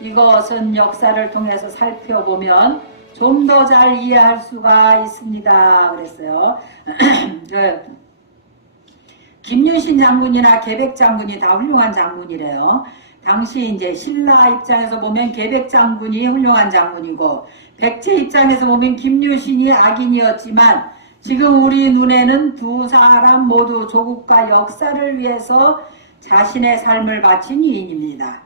이것은 역사를 통해서 살펴보면 좀 더 잘 이해할 수가 있습니다. 그랬어요. 김유신 장군이나 계백 장군이 다 훌륭한 장군이래요. 당시 이제 신라 입장에서 보면 계백 장군이 훌륭한 장군이고, 백제 입장에서 보면 김유신이 악인이었지만, 지금 우리 눈에는 두 사람 모두 조국과 역사를 위해서 자신의 삶을 바친 유인입니다.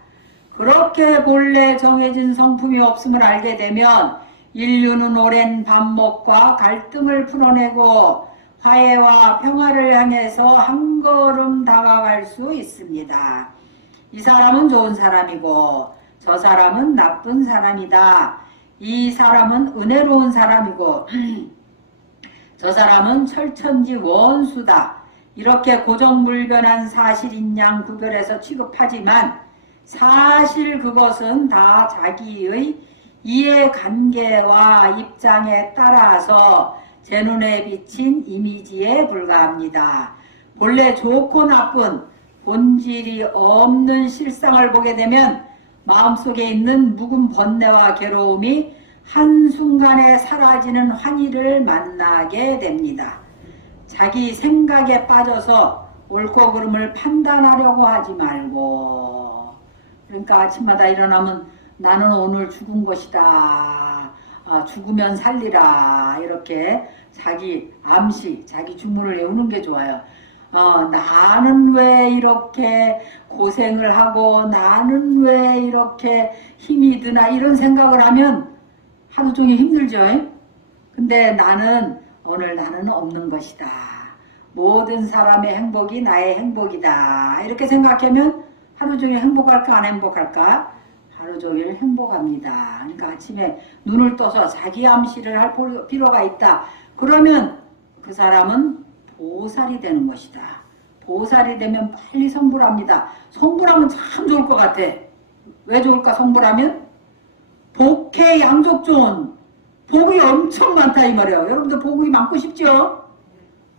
그렇게 본래 정해진 성품이 없음을 알게 되면 인류는 오랜 반목과 갈등을 풀어내고 화해와 평화를 향해서 한 걸음 다가갈 수 있습니다. 이 사람은 좋은 사람이고 저 사람은 나쁜 사람이다. 이 사람은 은혜로운 사람이고 저 사람은 철천지 원수다. 이렇게 고정불변한 사실인 양 구별해서 취급하지만 사실 그것은 다 자기의 이해관계와 입장에 따라서 제 눈에 비친 이미지에 불과합니다. 본래 좋고 나쁜 본질이 없는 실상을 보게 되면 마음속에 있는 묵은 번뇌와 괴로움이 한순간에 사라지는 환희를 만나게 됩니다. 자기 생각에 빠져서 옳고 그름을 판단하려고 하지 말고, 그러니까 아침마다 일어나면 나는 오늘 죽은 것이다. 죽으면 살리라. 이렇게 자기 암시, 자기 주문을 외우는 게 좋아요. 나는 왜 이렇게 고생을 하고 나는 왜 이렇게 힘이 드나 이런 생각을 하면 하루 종일 힘들죠. 근데 오늘 나는 없는 것이다. 모든 사람의 행복이 나의 행복이다. 이렇게 생각하면 하루 종일 행복할까 안 행복할까? 하루 종일 행복합니다. 그러니까 아침에 눈을 떠서 자기 암시를 할 필요가 있다. 그러면 그 사람은 보살이 되는 것이다. 보살이 되면 빨리 성불합니다. 성불하면 참 좋을 것 같아. 왜 좋을까? 성불하면 복해 양족 좋은 복이 엄청 많다 이 말이에요. 여러분들 복이 많고 싶죠?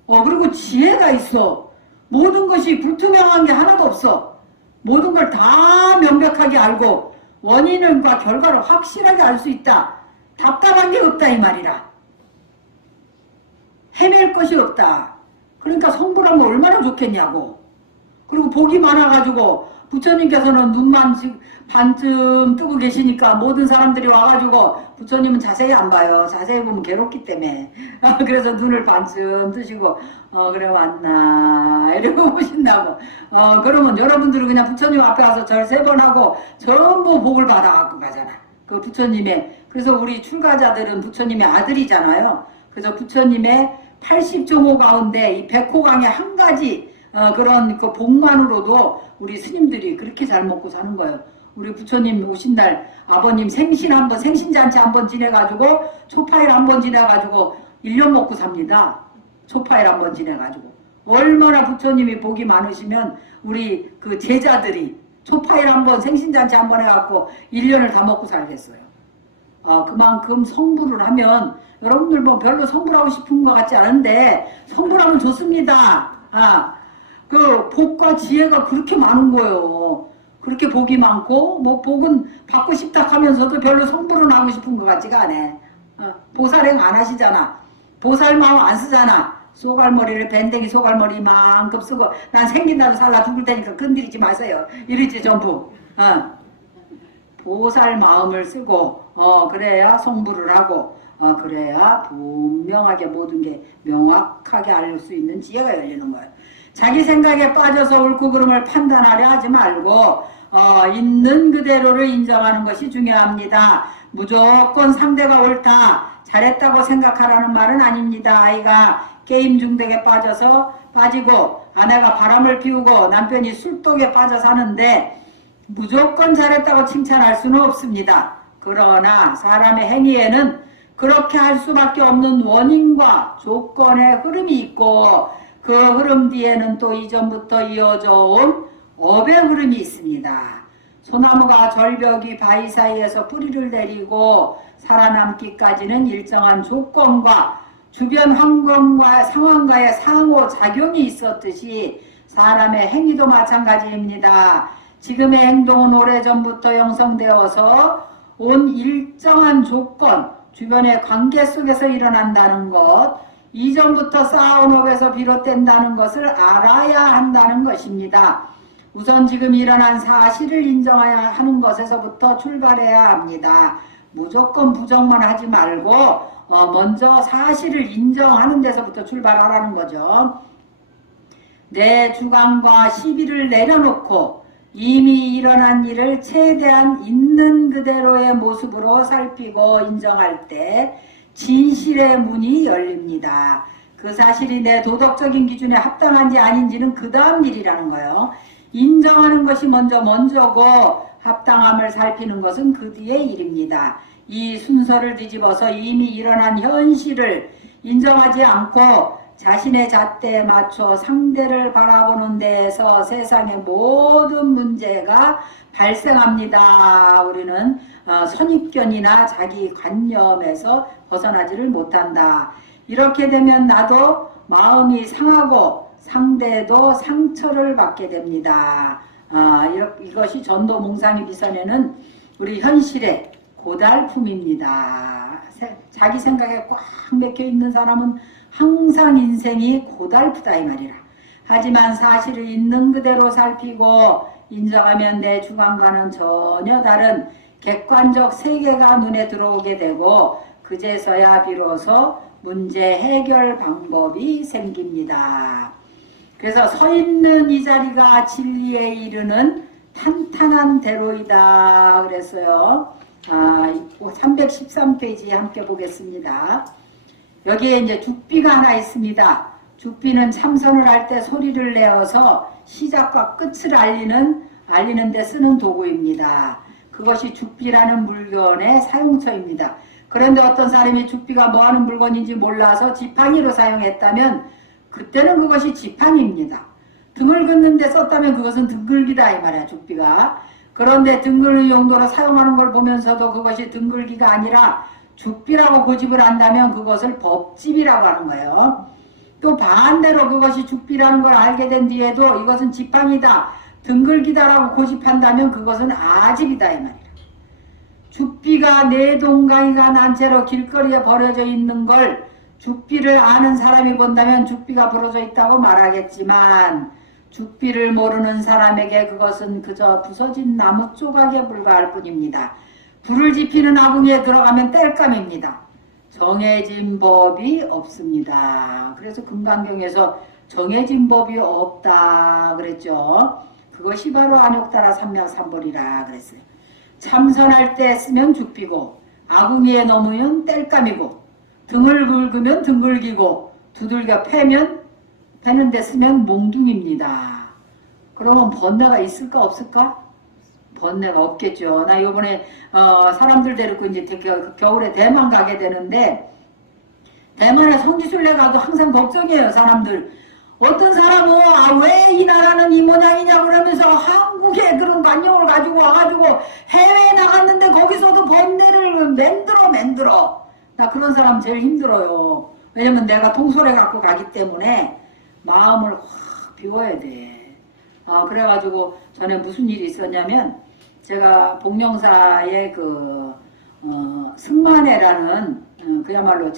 그리고 지혜가 있어. 모든 것이 불투명한 게 하나도 없어. 모든 걸 다 명백하게 알고 원인과 결과를 확실하게 알 수 있다. 답답한 게 없다 이 말이라. 헤맬 것이 없다. 그러니까 성불하면 얼마나 좋겠냐고. 그리고 복이 많아가지고 부처님께서는 눈만 반쯤 뜨고 계시니까 모든 사람들이 와가지고 부처님은 자세히 안 봐요. 자세히 보면 괴롭기 때문에. 그래서 눈을 반쯤 뜨시고 그래 왔나 이러고 보신다고. 그러면 여러분들은 그냥 부처님 앞에 가서 절 3번 하고 전부 복을 받아갖고 가잖아. 그 부처님의. 그래서 우리 출가자들은 부처님의 아들이잖아요. 그래서 부처님의 80종호 가운데 이 100호강의 한 가지 그런 그 복만으로도 우리 스님들이 그렇게 잘 먹고 사는 거예요. 우리 부처님 오신 날 아버님 생신잔치 한번 지내가지고 초파일 한번 지내가지고 1년 먹고 삽니다. 초파일 한번 지내가지고. 얼마나 부처님이 복이 많으시면 우리 그 제자들이 초파일 한번 생신잔치 한번 해갖고 1년을 다 먹고 살겠어요. 그만큼 성불을 하면 여러분들 뭐 별로 성불하고 싶은 것 같지 않은데 성불하면 좋습니다. 그 복과 지혜가 그렇게 많은 거예요. 그렇게 복이 많고 뭐 복은 받고 싶다 하면서도 별로 성불은 하고 싶은 것 같지가 않아. 보살행 안 하시잖아. 보살 마음 안 쓰잖아. 쏘갈머리를 밴댕이 쏘갈머리만큼 쓰고 난 생긴다도 살라 죽을 테니까 건드리지 마세요. 이러지 전부. 보살 마음을 쓰고 그래야 성불을 하고 그래야 분명하게 모든 게 명확하게 알 수 있는 지혜가 열리는 거예요. 자기 생각에 빠져서 옳고 그름을 판단하려 하지 말고 있는 그대로를 인정하는 것이 중요합니다. 무조건 상대가 옳다, 잘했다고 생각하라는 말은 아닙니다. 아이가 게임 중독에 빠지고 아내가 바람을 피우고 남편이 술독에 빠져 사는데 무조건 잘했다고 칭찬할 수는 없습니다. 그러나 사람의 행위에는 그렇게 할 수밖에 없는 원인과 조건의 흐름이 있고 그 흐름 뒤에는 또 이전부터 이어져 온 업의 흐름이 있습니다. 소나무가 절벽이 바위 사이에서 뿌리를 내리고 살아남기까지는 일정한 조건과 주변 환경과 상황과의 상호작용이 있었듯이 사람의 행위도 마찬가지입니다. 지금의 행동은 오래전부터 형성되어서 온 일정한 조건, 주변의 관계 속에서 일어난다는 것, 이전부터 쌓아온 업에서 비롯된다는 것을 알아야 한다는 것입니다. 우선 지금 일어난 사실을 인정해야 하는 것에서부터 출발해야 합니다. 무조건 부정만 하지 말고 먼저 사실을 인정하는 데서부터 출발하라는 거죠. 내 주관과 시비를 내려놓고 이미 일어난 일을 최대한 있는 그대로의 모습으로 살피고 인정할 때 진실의 문이 열립니다. 그 사실이 내 도덕적인 기준에 합당한지 아닌지는 그 다음 일이라는 거예요. 인정하는 것이 먼저고 합당함을 살피는 것은 그 뒤의 일입니다. 이 순서를 뒤집어서 이미 일어난 현실을 인정하지 않고 자신의 잣대에 맞춰 상대를 바라보는 데에서 세상의 모든 문제가 발생합니다. 우리는 선입견이나 자기 관념에서 벗어나지를 못한다. 이렇게 되면 나도 마음이 상하고 상대도 상처를 받게 됩니다. 이것이 전도 몽상이 비선에는 우리 현실의 고달픔입니다. 자기 생각에 꽉 맥혀 있는 사람은 항상 인생이 고달프다 이 말이라. 하지만 사실을 있는 그대로 살피고 인정하면 내 주관과는 전혀 다른 객관적 세계가 눈에 들어오게 되고 그제서야 비로소 문제 해결 방법이 생깁니다. 그래서 서 있는 이 자리가 진리에 이르는 탄탄한 대로이다 그랬어요. 313페이지 함께 보겠습니다. 여기에 이제 죽비가 하나 있습니다. 죽비는 참선을 할 때 소리를 내어서 시작과 끝을 알리는 데 쓰는 도구입니다. 그것이 죽비라는 물건의 사용처입니다. 그런데 어떤 사람이 죽비가 뭐 하는 물건인지 몰라서 지팡이로 사용했다면 그때는 그것이 지팡이입니다. 등을 긋는 데 썼다면 그것은 등글기다 이 말이야 죽비가. 그런데 등글는 용도로 사용하는 걸 보면서도 그것이 등글기가 아니라 죽비라고 고집을 한다면 그것을 법집이라고 하는 거예요. 또 반대로 그것이 죽비라는 걸 알게 된 뒤에도 이것은 지팡이다, 등글기다라고 고집한다면 그것은 아집이다 이 말이야. 죽비가 네 동강이가 난 채로 길거리에 버려져 있는 걸 죽비를 아는 사람이 본다면 죽비가 부러져 있다고 말하겠지만 죽비를 모르는 사람에게 그것은 그저 부서진 나무 조각에 불과할 뿐입니다. 불을 지피는 아궁이에 들어가면 땔감입니다. 정해진 법이 없습니다. 그래서 금강경에서 정해진 법이 없다 그랬죠. 그것이 바로 안욕따라 삼명삼벌이라 그랬어요. 참선할 때 쓰면 죽비고 아궁이에 넣으면 땔감이고 등을 긁으면 등글기고 두들겨 패는 데 쓰면 몽둥입니다. 그러면 번뇌가 있을까 없을까? 번뇌가 없겠죠. 나 요번에 사람들 데리고 이제 겨울에 대만 가게 되는데 대만에 성지순례 가도 항상 걱정이에요. 사람들. 어떤 사람은 왜 이 나라는 이 모양이냐 그러면서 한국에 그런 관념을 가지고 와가지고 해외에 나갔는데 거기서도 번뇌를 만들어. 나 그런 사람 제일 힘들어요. 왜냐면 내가 통솔해 갖고 가기 때문에 마음을 확 비워야 돼. 그래가지고 전에 무슨 일이 있었냐면 제가 복령사의 승만회라는 그야말로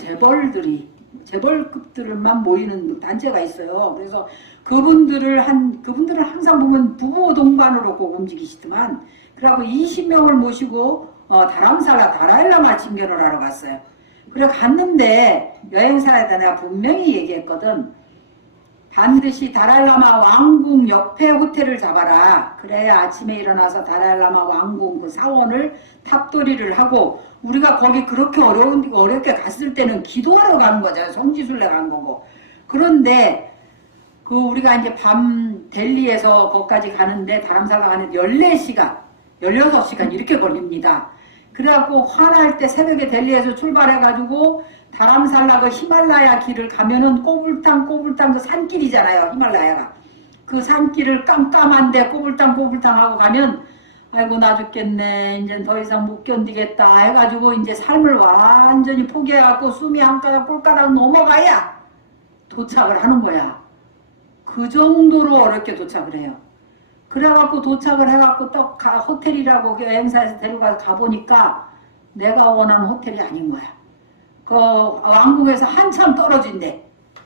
재벌급들만 모이는 단체가 있어요. 그래서 그분들은 항상 보면 부부 동반으로 꼭 움직이시더만. 그래갖고 20명을 모시고 다람살라 다라일라마 징견을 하러 갔어요. 그래 갔는데 여행사에다 내가 분명히 얘기했거든. 반드시 다랄라마 왕궁 옆에 호텔을 잡아라. 그래야 아침에 일어나서 다랄라마 왕궁 그 사원을 탑도리를 하고 우리가 거기 그렇게 어렵게 갔을 때는 기도하러 가는 거잖아요. 성지순례 간 거고. 그런데 우리가 이제 밤 델리에서 거기까지 가는데 다람살라 가는데 14시간, 16시간 이렇게 걸립니다. 그래갖고 화날 때 새벽에 델리에서 출발해가지고 다람살라 그 히말라야 길을 가면은 꼬불탕 그 산길이잖아요. 히말라야가. 그 산길을 깜깜한데 꼬불탕 하고 가면 아이고 나 죽겠네. 이제 더 이상 못 견디겠다 해가지고 이제 삶을 완전히 포기해갖고 숨이 한 가닥 꼴가닥 넘어가야 도착을 하는 거야. 그 정도로 어렵게 도착을 해요. 그래갖고 도착을 해갖고 또 호텔이라고 그 여행사에서 데려가서 가보니까 내가 원하는 호텔이 아닌 거야. 그 왕궁에서 한참 떨어진대.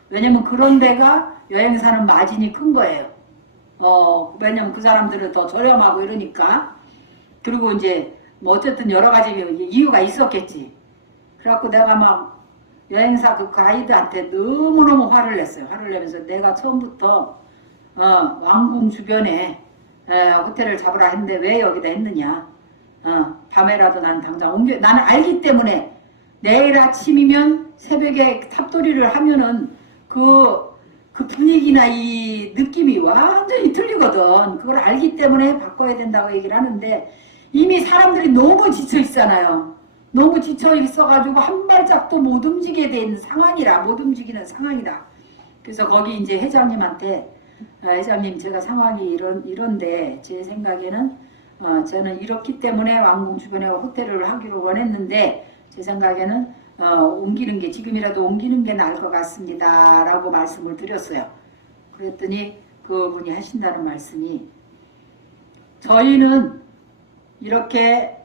왜냐면 그런 데가 여행사는 마진이 큰 거예요. 왜냐면 그 사람들은 더 저렴하고 이러니까. 그리고 이제 뭐 어쨌든 여러 가지 이유가 있었겠지. 그래갖고 내가 막 여행사 그 가이드한테 너무너무 화를 냈어요. 화를 내면서 내가 처음부터 왕궁 주변에 호텔을 잡으라 했는데 왜 여기다 했느냐. 밤에라도 난 당장 옮겨. 나는 알기 때문에 내일 아침이면 새벽에 탑돌이를 하면은 그 분위기나 이 느낌이 완전히 틀리거든. 그걸 알기 때문에 바꿔야 된다고 얘기를 하는데 이미 사람들이 너무 지쳐 있잖아요. 너무 지쳐 있어가지고 한 발짝도 못 움직이게 된 상황이라, 못 움직이는 상황이라. 그래서 거기 이제 회장님한테 회장님 제가 상황이 이런데 제 생각에는 저는 이렇기 때문에 왕궁 주변에 호텔을 하기로 원했는데 제 생각에는 옮기는 게 지금이라도 옮기는 게 나을 것 같습니다 라고 말씀을 드렸어요. 그랬더니 그분이 하신다는 말씀이 저희는 이렇게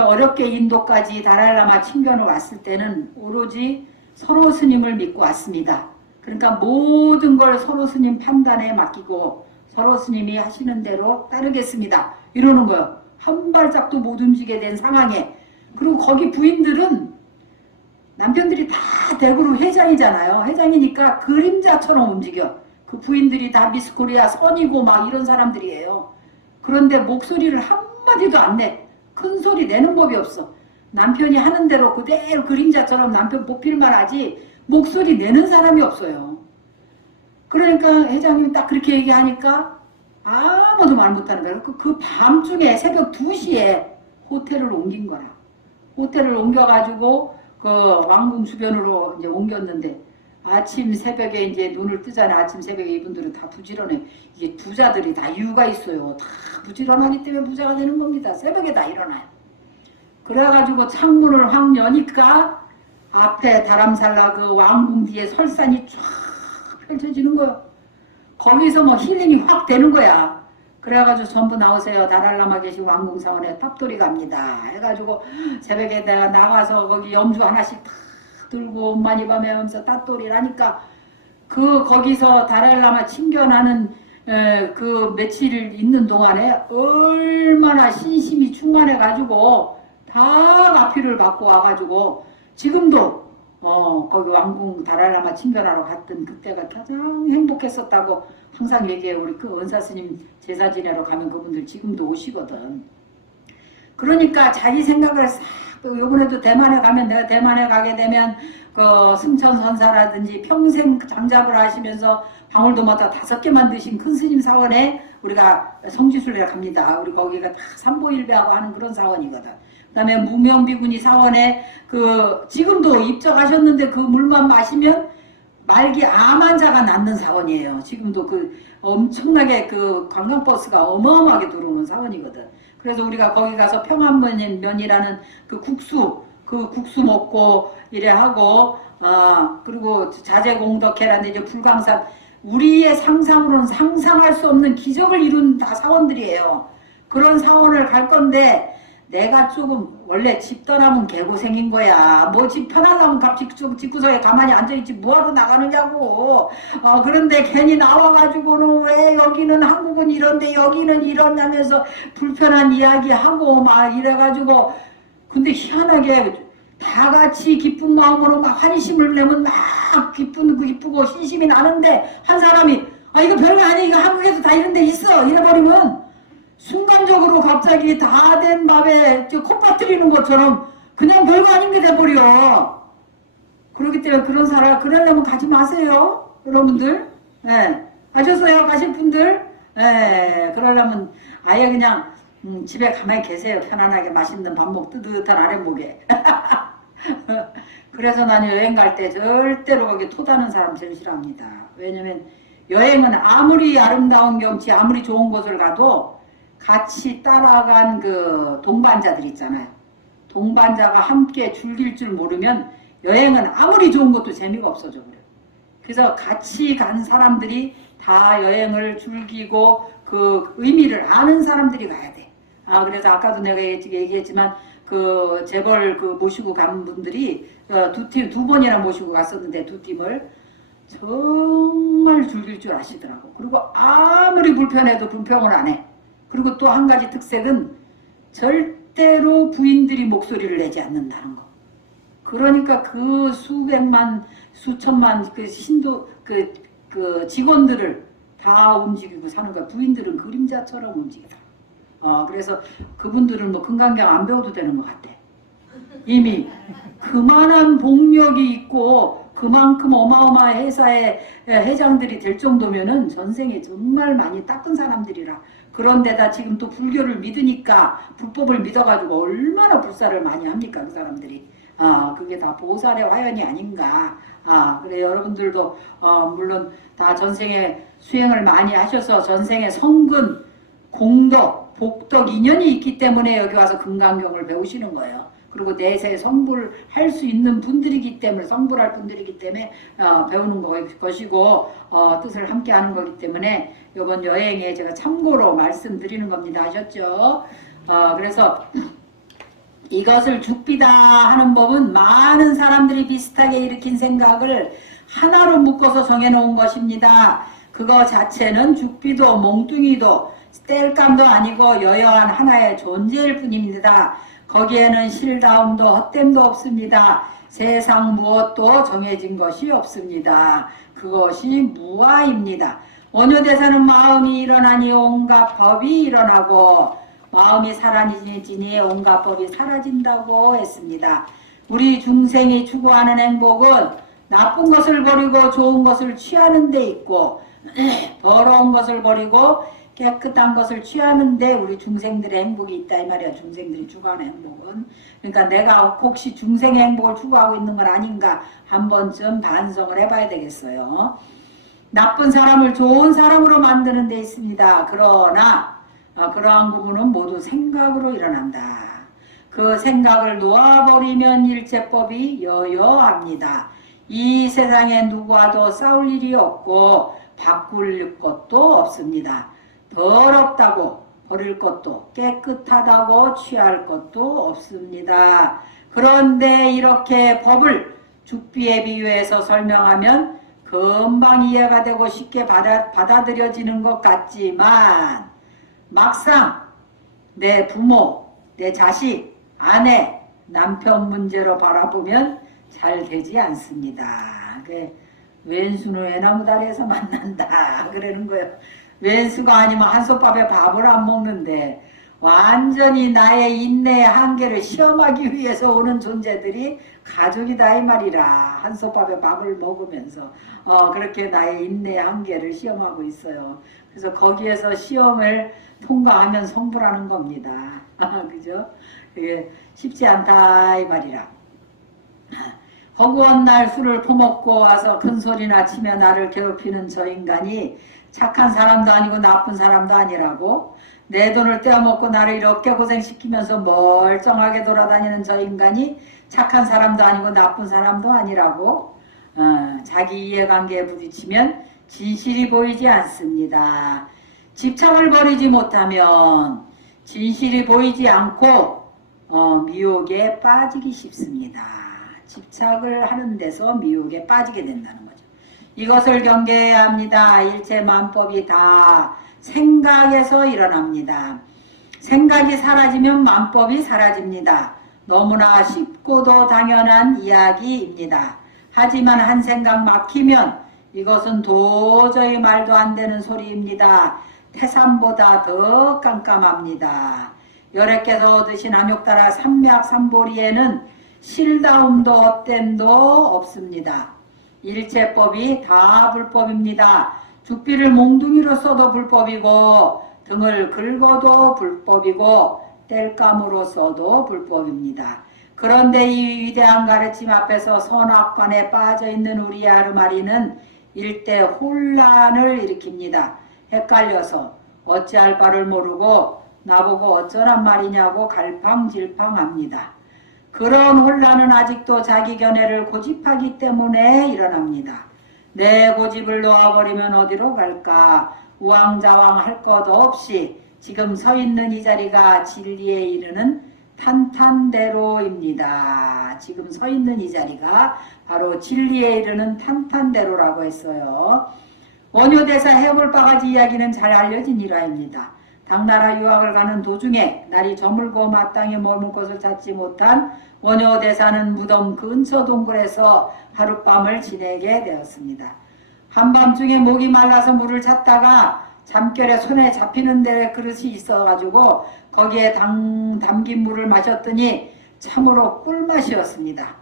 어렵게 인도까지 다랄라마 친견을 왔을 때는 오로지 서로 스님을 믿고 왔습니다. 그러니까 모든 걸 서로 스님 판단에 맡기고 서로 스님이 하시는 대로 따르겠습니다. 이러는 거예요. 한 발짝도 못 움직이게 된 상황에. 그리고 거기 부인들은 남편들이 다 대구로 회장이잖아요. 회장이니까 그림자처럼 움직여. 그 부인들이 다 미스코리아 선이고 막 이런 사람들이에요. 그런데 목소리를 한마디도 안 내. 큰 소리 내는 법이 없어. 남편이 하는 대로 그대로 그림자처럼 남편 보필만 하지 목소리 내는 사람이 없어요. 그러니까 회장님이 딱 그렇게 얘기하니까 아무도 말 못하는 거예요. 그 밤중에 새벽 2시에 호텔을 옮긴 거라. 호텔을 옮겨가지고 그 왕궁 주변으로 이제 옮겼는데 아침 새벽에 이제 눈을 뜨잖아요. 아침 새벽에 이분들은 다 부지런해. 이게 부자들이 다 이유가 있어요. 다 부지런하기 때문에 부자가 되는 겁니다. 새벽에 다 일어나요. 그래가지고 창문을 확 여니까 앞에 다람살라 그 왕궁 뒤에 설산이 쫙 펼쳐지는 거예요. 거기서 뭐 힐링이 확 되는 거야. 그래가지고 전부 나오세요. 다랄라마 계신 왕궁 사원에 탑돌이 갑니다. 해가지고 새벽에 내가 나가서 거기 염주 하나씩 탁 들고 옷만 입으면서 탑돌이를 하니까 거기서 다랄라마 친견하는 그 며칠 있는 동안에 얼마나 신심이 충만해가지고 다 가피를 받고 와가지고 지금도 거기 왕궁 다랄라마 친견하러 갔던 그때가 가장 행복했었다고 항상 얘기해요. 우리 그 은사스님 제사 지내러 가면 그분들 지금도 오시거든. 그러니까 자기 생각을 싹 이번에도 대만에 가면 내가 대만에 가게 되면 그 승천선사라든지 평생 장잡을 하시면서 방울도마다 5개만 드신 큰 스님 사원에 우리가 성지순례를 갑니다. 우리 거기가 다 삼보일배하고 하는 그런 사원이거든. 그 다음에 무명비구니 사원에 지금도 입적하셨는데 그 물만 마시면 말기 암 환자가 낫는 사원이에요. 지금도 엄청나게 관광버스가 어마어마하게 들어오는 사원이거든. 그래서 우리가 거기 가서 평안면이라는 그 국수 먹고 이래 하고 그리고 자제공덕회라는 이제 불광산 우리의 상상으로는 상상할 수 없는 기적을 이룬 다 사원들이에요. 그런 사원을 갈 건데 내가 조금 원래 집 떠나면 개고생인 거야. 뭐 집 편하려면 집구석에 가만히 앉아있지 뭐하러 나가느냐고. 그런데 괜히 나와가지고는 왜 여기는 한국은 이런데 여기는 이러냐면서 불편한 이야기하고 막 이래가지고 근데 희한하게 다 같이 기쁜 마음으로 막 환심을 내면 막 기쁘고 신심이 나는데 한 사람이 이거 별거 아니야. 이거 한국에도 다 이런 데 있어. 이래버리면 순간적으로 갑자기 다 된 밥에 콧바트리는 것처럼 그냥 별거 아닌 게 돼버려. 그렇기 때문에 그러려면 가지 마세요. 여러분들. 아셨어요? 가실 분들? 그러려면 아예 그냥 집에 가만히 계세요. 편안하게 맛있는 밥 먹고 뜨뜻한 아랫목에. 그래서 나는 여행 갈 때 절대로 거기 토다는 사람 제일 싫어합니다. 왜냐면 여행은 아무리 아름다운 경치, 아무리 좋은 곳을 가도 같이 따라간 그 동반자들 있잖아요. 동반자가 함께 즐길 줄 모르면 여행은 아무리 좋은 것도 재미가 없어져 그래요. 그래서 같이 간 사람들이 다 여행을 즐기고 그 의미를 아는 사람들이 가야 돼. 그래서 아까도 내가 얘기했지만 그 재벌 그 모시고 간 분들이 두 번이나 모시고 갔었는데 두 팀을 정말 즐길 줄 아시더라고. 그리고 아무리 불편해도 불평을 안 해. 그리고 또 한 가지 특색은 절대로 부인들이 목소리를 내지 않는다는 거. 그러니까 그 수백만 수천만 그 신도 그 직원들을 다 움직이고 사는 거야. 부인들은 그림자처럼 움직이다. 그래서 그분들은 뭐 금강경 안 배워도 되는 것 같아. 이미 그만한 복력이 있고 그만큼 어마어마한 회사의 회장들이 될 정도면은 전생에 정말 많이 닦은 사람들이라. 그런데다 지금 또 불교를 믿으니까 불법을 믿어가지고 얼마나 불사를 많이 합니까 그 사람들이. 그게 다 보살의 화연이 아닌가. 그래 여러분들도 물론 다 전생에 수행을 많이 하셔서 전생에 성근, 공덕, 복덕 인연이 있기 때문에 여기 와서 금강경을 배우시는 거예요. 그리고 내세 성불할 수 있는 분들이기 때문에 성불할 분들이기 때문에 배우는 것이고 뜻을 함께 하는 거기 때문에 이번 여행에 제가 참고로 말씀드리는 겁니다. 아셨죠? 그래서 이것을 죽비다 하는 법은 많은 사람들이 비슷하게 일으킨 생각을 하나로 묶어서 정해놓은 것입니다. 그거 자체는 죽비도 몽뚱이도 뗄감도 아니고 여여한 하나의 존재일 뿐입니다. 거기에는 실다움도 헛됨도 없습니다. 세상 무엇도 정해진 것이 없습니다. 그것이 무아입니다. 원효대사는 마음이 일어나니 온갖 법이 일어나고 마음이 사라지니 온갖 법이 사라진다고 했습니다. 우리 중생이 추구하는 행복은 나쁜 것을 버리고 좋은 것을 취하는 데 있고 더러운 것을 버리고 깨끗한 것을 취하는 데 우리 중생들의 행복이 있다 이 말이야. 중생들이 추구하는 행복은. 그러니까 내가 혹시 중생의 행복을 추구하고 있는 건 아닌가 한 번쯤 반성을 해봐야 되겠어요. 나쁜 사람을 좋은 사람으로 만드는 데 있습니다. 그러나 그러한 부분은 모두 생각으로 일어난다. 그 생각을 놓아버리면 일체법이 여여합니다. 이 세상에 누구와도 싸울 일이 없고 바꿀 것도 없습니다. 더럽다고 버릴 것도 깨끗하다고 취할 것도 없습니다. 그런데 이렇게 법을 죽비에 비유해서 설명하면 금방 이해가 되고 쉽게 받아들여지는 것 같지만 막상 내 부모, 내 자식, 아내, 남편 문제로 바라보면 잘 되지 않습니다. 왼수는 외나무다리에서 만난다 그러는 거예요. 왼수가 아니면 한솥밥에 밥을 안 먹는데 완전히 나의 인내의 한계를 시험하기 위해서 오는 존재들이 가족이다 이 말이라. 한솥밥에 밥을 먹으면서 그렇게 나의 인내의 한계를 시험하고 있어요. 그래서 거기에서 시험을 통과하면 성불하는 겁니다. 그죠? 그게 쉽지 않다 이 말이라. 허구한 날 술을 퍼먹고 와서 큰 소리나 치며 나를 괴롭히는 저 인간이 착한 사람도 아니고 나쁜 사람도 아니라고. 내 돈을 떼어먹고 나를 이렇게 고생시키면서 멀쩡하게 돌아다니는 저 인간이 착한 사람도 아니고 나쁜 사람도 아니라고. 자기 이해관계에 부딪히면 진실이 보이지 않습니다. 집착을 버리지 못하면 진실이 보이지 않고 미혹에 빠지기 쉽습니다. 집착을 하는 데서 미혹에 빠지게 된다는 거죠. 이것을 경계해야 합니다. 일체 만법이 다 생각에서 일어납니다. 생각이 사라지면 만법이 사라집니다. 너무나 쉽고도 당연한 이야기입니다. 하지만 한 생각 막히면 이것은 도저히 말도 안 되는 소리입니다. 태산보다 더 깜깜합니다. 여래께서 얻으신 암욕따라 삼맥삼보리에는 실다움도 헛됨도 없습니다. 일체법이 다 불법입니다. 죽비를 몽둥이로 써도 불법이고 등을 긁어도 불법이고 뗄감으로 써도 불법입니다. 그런데 이 위대한 가르침 앞에서 선악관에 빠져있는 우리 아르마리는 일대 혼란을 일으킵니다. 헷갈려서 어찌할 바를 모르고 나보고 어쩌란 말이냐고 갈팡질팡합니다. 그런 혼란은 아직도 자기 견해를 고집하기 때문에 일어납니다. 내 고집을 놓아버리면 어디로 갈까? 우왕좌왕 할 것 없이 지금 서 있는 이 자리가 진리에 이르는 탄탄대로입니다. 지금 서 있는 이 자리가 바로 진리에 이르는 탄탄대로라고 했어요. 원효대사 해골바가지 이야기는 잘 알려진 일화입니다. 당나라 유학을 가는 도중에 날이 저물고 마땅히 머물 곳을 찾지 못한 원효대사는 무덤 근처 동굴에서 하룻밤을 지내게 되었습니다. 한밤중에 목이 말라서 물을 찾다가 잠결에 손에 잡히는 데 그릇이 있어가지고 거기에 담긴 물을 마셨더니 참으로 꿀맛이었습니다.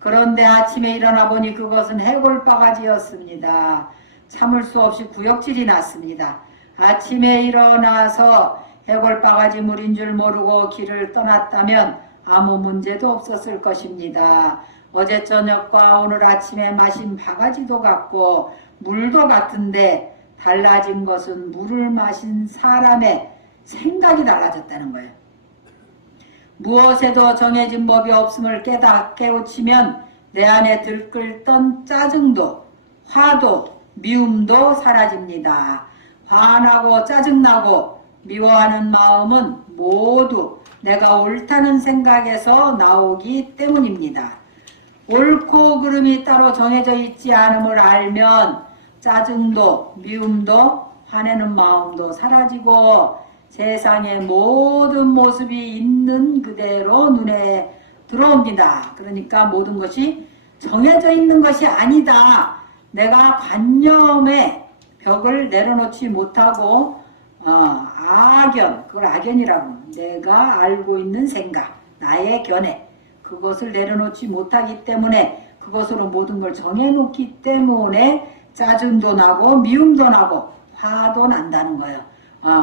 그런데 아침에 일어나 보니 그것은 해골바가지였습니다. 참을 수 없이 구역질이 났습니다. 아침에 일어나서 해골바가지 물인 줄 모르고 길을 떠났다면 아무 문제도 없었을 것입니다. 어제 저녁과 오늘 아침에 마신 바가지도 같고 물도 같은데 달라진 것은 물을 마신 사람의 생각이 달라졌다는 거예요. 무엇에도 정해진 법이 없음을 깨우치면 내 안에 들끓던 짜증도 화도 미움도 사라집니다. 화나고 짜증나고 미워하는 마음은 모두 내가 옳다는 생각에서 나오기 때문입니다. 옳고 그름이 따로 정해져 있지 않음을 알면 짜증도 미움도 화내는 마음도 사라지고 세상의 모든 모습이 있는 그대로 눈에 들어옵니다. 그러니까 모든 것이 정해져 있는 것이 아니다. 내가 관념의 벽을 내려놓지 못하고 악연, 그걸 악연이라고, 내가 알고 있는 생각, 나의 견해, 그것을 내려놓지 못하기 때문에 그것으로 모든 걸 정해놓기 때문에 짜증도 나고 미움도 나고 화도 난다는 거예요.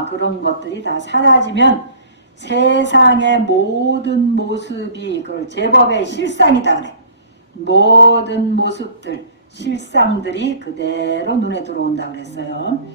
그런 것들이 다 사라지면 세상의 모든 모습이 그걸 제법의 실상이다 그래. 모든 모습들, 실상들이 그대로 눈에 들어온다 그랬어요.